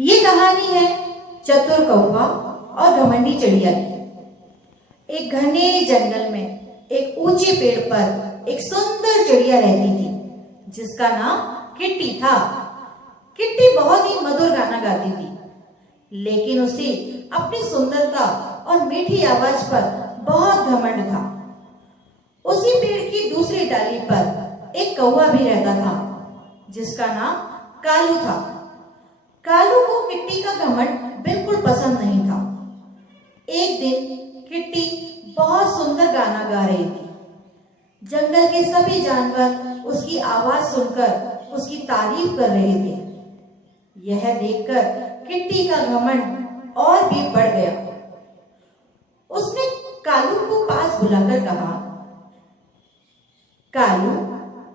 ये कहानी है चतुर कौवा और घमंडी चिड़िया की। एक घने जंगल में एक ऊंचे पेड़ पर एक सुंदर चिड़िया रहती थी जिसका नाम किट्टी था। किट्टी बहुत ही मधुर गाना गाती थी, लेकिन उसे अपनी सुंदरता और मीठी आवाज पर बहुत घमंड था। उसी पेड़ की दूसरी डाली पर एक कौवा भी रहता था जिसका नाम कालू था। कालू को किट्टी का घमंड बिल्कुल पसंद नहीं था। एक दिन किट्टी बहुत सुंदर गाना गा रही थी। जंगल के सभी जानवर उसकी आवाज सुनकर उसकी तारीफ कर रहे थे। यह देखकर किट्टी का घमंड और भी बढ़ गया। उसने कालू को पास बुलाकर कहा, कालू,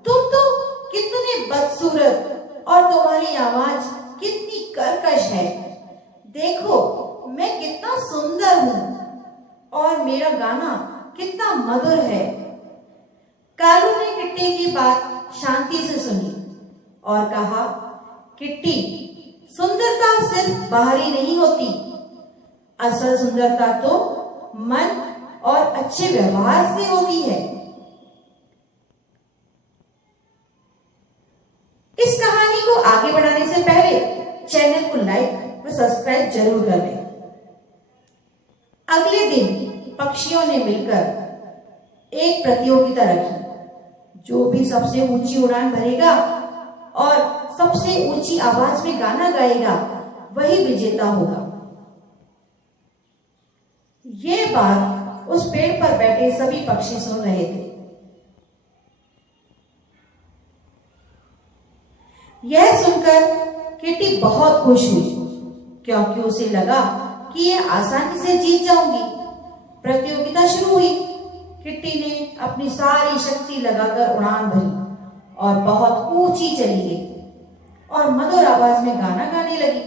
तुम तो कितने बदसूरत और तुम्हारी आवाज कितनी कर्कश है। देखो मैं कितना सुंदर हूँ और मेरा गाना कितना मधुर है। कालू ने किट्टी की बात शांति से सुनी और कहा, किट्टी, सुंदरता सिर्फ बाहरी नहीं होती, असल सुंदरता तो मन और अच्छे व्यवहार से होती है। इस कहानी को आगे बढ़ाने से पहले चैनल को लाइक व सब्सक्राइब जरूर कर लें। अगले दिन पक्षियों ने मिलकर एक प्रतियोगिता रखी। जो भी सबसे ऊंची उड़ान भरेगा और सबसे ऊंची आवाज में गाना गाएगा वही विजेता होगा। ये बात उस पेड़ पर बैठे सभी पक्षी सुन रहे थे। यह सुनकर किट्टी बहुत खुश हुई क्योंकि उसे लगा कि यह आसानी से जीत जाऊंगी। प्रतियोगिता शुरू हुई। किट्टी ने अपनी सारी शक्ति लगाकर उड़ान भरी और बहुत ऊंची चली गई और मधुर आवाज में गाना गाने लगी,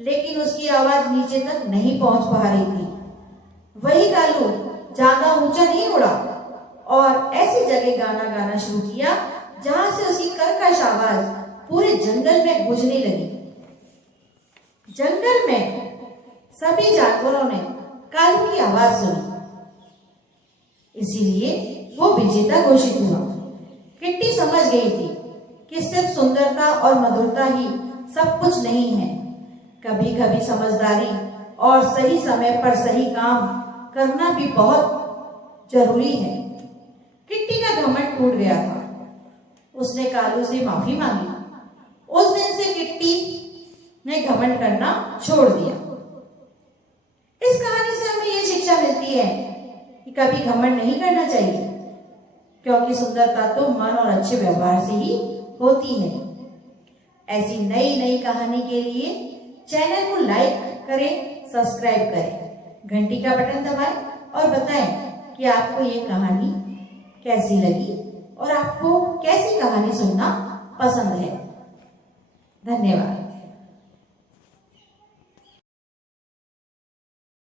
लेकिन उसकी आवाज नीचे तक नहीं पहुंच पा रही थी। वही कालू ज्यादा ऊंचा नहीं उड़ा और ऐसी जगह गाना गाना शुरू किया जहां से उसकी कर्कश आवाज पूरे जंगल में गूंजने लगी। जंगल में सभी जानवरों ने कालू की आवाज सुनी, इसीलिए वो विजेता घोषित हुआ। किट्टी समझ गई थी कि सिर्फ सुंदरता और मधुरता ही सब कुछ नहीं है। कभी कभी समझदारी और सही समय पर सही काम करना भी बहुत जरूरी है। किट्टी का घमंड टूट गया था। उसने कालू से माफी मांगी। उस दिन से किट्टी ने घमंड करना छोड़ दिया। इस कहानी से हमें यह शिक्षा मिलती है कि कभी घमंड नहीं करना चाहिए, क्योंकि सुंदरता तो मन और अच्छे व्यवहार से ही होती है। ऐसी नई नई कहानी के लिए चैनल को लाइक करें, सब्सक्राइब करें, घंटी का बटन दबाएं और बताएं कि आपको ये कहानी कैसी लगी और आपको कैसी कहानी सुनना पसंद है। धन्यवाद।